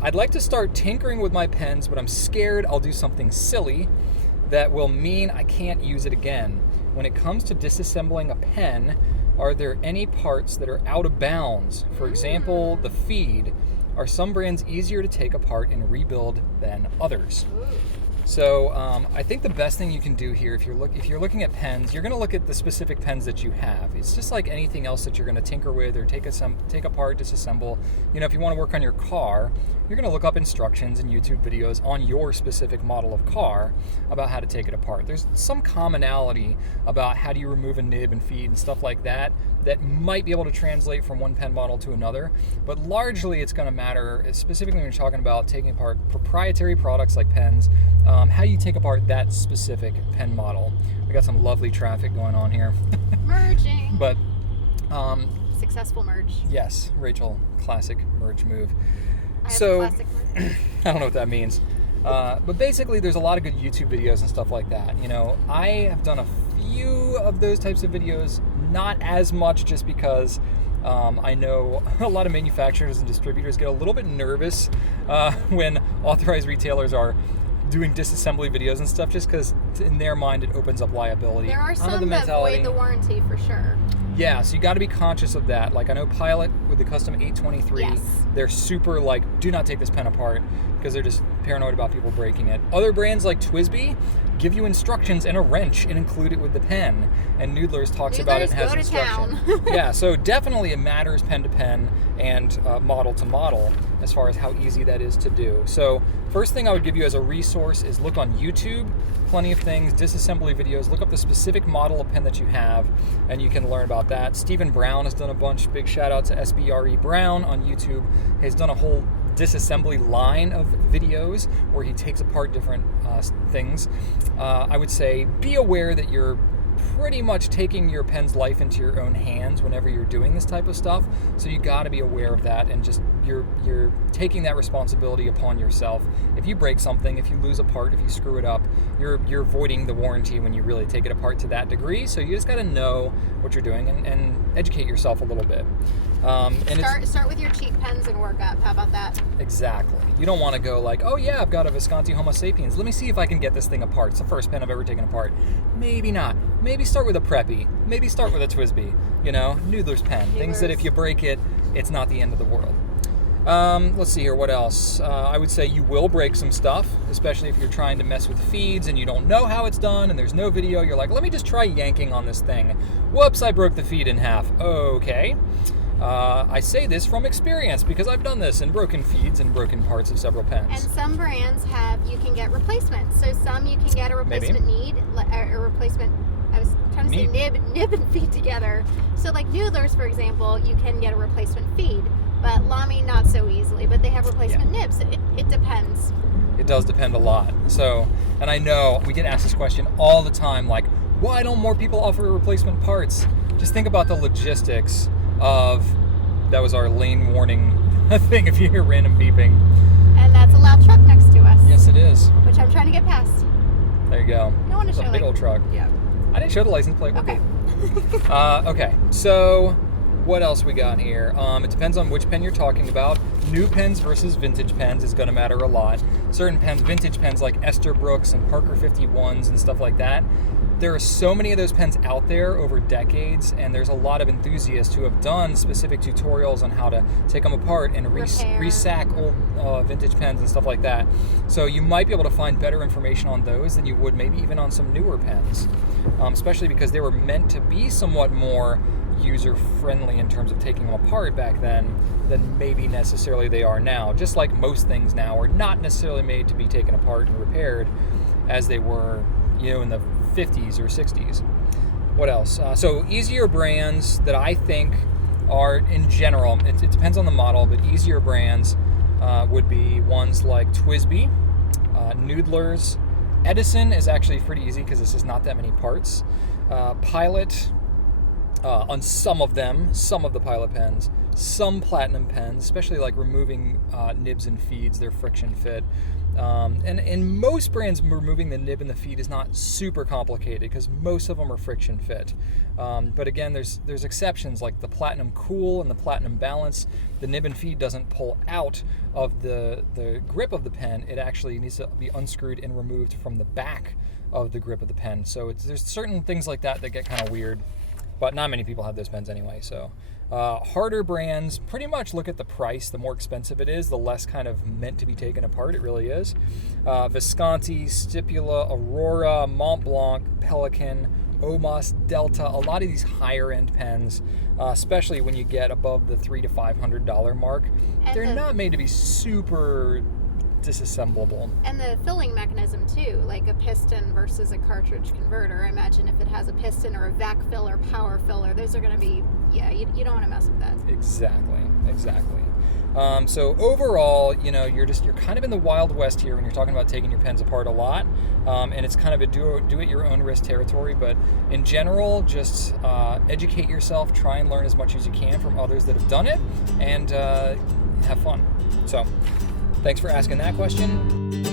I'd like to start tinkering with my pens, but I'm scared I'll do something silly that will mean I can't use it again. When it comes to disassembling a pen, are there any parts that are out of bounds? For example, the feed. Are some brands easier to take apart and rebuild than others? So I think the best thing you can do here, if you're looking at pens, you're going to look at the specific pens that you have. It's just like anything else that you're going to tinker with or take apart, disassemble. You know, if you want to work on your car, you're going to look up instructions and YouTube videos on your specific model of car about how to take it apart. There's some commonality about how do you remove a nib and feed and stuff like that might be able to translate from one pen model to another, but largely it's going to matter, specifically when you're talking about taking apart proprietary products like pens, how you take apart that specific pen model. We got some lovely traffic going on here. Merging. But successful merge. Yes, Rachel, classic merge move. I have a classic merge. I don't know what that means. But basically, there's a lot of good YouTube videos and stuff like that. You know, I have done a few of those types of videos, not as much just because I know a lot of manufacturers and distributors get a little bit nervous when authorized retailers are doing disassembly videos and stuff, just because in their mind it opens up liability. There are some that void the warranty for sure. Yeah, so you got to be conscious of that. Like I know Pilot with the custom 823, yes. They're super like, do not take this pen apart because they're just paranoid about people breaking it. Other brands like TWSBI give you instructions and a wrench and include it with the pen. And Noodler's talks about it and has instruction. Yeah, so definitely it matters pen to pen and model to model as far as how easy that is to do. So first thing I would give you as a resource is look on YouTube. Plenty of things, disassembly videos. Look up the specific model of pen that you have, and you can learn about that. SBREBrown has done a bunch. Big shout out to SBREBrown on YouTube. He's done a whole disassembly line of videos where he takes apart different things. I would say be aware that you're pretty much taking your pen's life into your own hands whenever you're doing this type of stuff. So you got to be aware of that, and just you're taking that responsibility upon yourself. If you break something, if you lose a part, if you screw it up, you're voiding the warranty when you really take it apart to that degree. So you just got to know what you're doing and educate yourself a little bit. And start with your cheap pens and work up. How about that? Exactly. You don't want to go like, oh yeah, I've got a Visconti Homo sapiens. Let me see if I can get this thing apart. It's the first pen I've ever taken apart. Maybe not. Maybe start with a Preppy. Maybe start with a TWSBI. You know, Noodler's pen. Things that if you break it, it's not the end of the world. Let's see here. What else? I would say you will break some stuff, especially if you're trying to mess with feeds and you don't know how it's done and there's no video. You're like, let me just try yanking on this thing. Whoops, I broke the feed in half. Okay. I say this from experience because I've done this and broken feeds and broken parts of several pens. And some brands you can get replacements. So some you can get a replacement a replacement, I was trying to say nib and feed together. So like Noodler's, for example, you can get a replacement feed, but Lamy not so easily, but they have replacement nibs. It depends. It does depend a lot. So, and I know we get asked this question all the time, like, why don't more people offer replacement parts? Just think about the logistics of, that was our lane warning thing if you hear random beeping. And that's a loud truck next to us. Yes, it is. Which I'm trying to get past. There you go. I don't want to show a big old truck. Yeah. I didn't show the license plate. Okay. Okay, so what else we got here? It depends on which pen you're talking about. New pens versus vintage pens is going to matter a lot. Certain pens, vintage pens like Esterbrook's and Parker 51s and stuff like that, there are so many of those pens out there over decades, and there's a lot of enthusiasts who have done specific tutorials on how to take them apart and resack old vintage pens and stuff like that. So you might be able to find better information on those than you would maybe even on some newer pens, especially because they were meant to be somewhat more user-friendly in terms of taking them apart back then than maybe necessarily they are now. Just like most things now are not necessarily made to be taken apart and repaired as they were, you know, in the 50s or 60s. What else? So easier brands that I think are, in general, it depends on the model, but easier brands would be ones like TWSBI, Noodler's. Edison is actually pretty easy because this is not that many parts. Pilot, on some of them, some of the Pilot pens, some Platinum pens, especially like removing nibs and feeds, they're friction fit. And in most brands, removing the nib and the feed is not super complicated because most of them are friction fit. But again, there's exceptions like the Platinum Cool and the Platinum Balance. The nib and feed doesn't pull out of the grip of the pen. It actually needs to be unscrewed and removed from the back of the grip of the pen. So there's certain things like that get kind of weird. But not many people have those pens anyway. So harder brands, pretty much look at the price. The more expensive it is, the less kind of meant to be taken apart it really is. Visconti, Stipula, Aurora, Montblanc, Pelikan, Omas, Delta, a lot of these higher end pens, especially when you get above the $300 to $500 mark, they're not made to be super disassemblable. And the filling mechanism too, like a piston versus a cartridge converter. I imagine if it has a piston or a vac fill or power filler, those are going to be, you don't want to mess with that. Exactly. So overall, you're kind of in the Wild West here when you're talking about taking your pens apart a lot, and it's kind of a do it your own risk territory. But in general, just educate yourself, try and learn as much as you can from others that have done it, and have fun. So thanks for asking that question.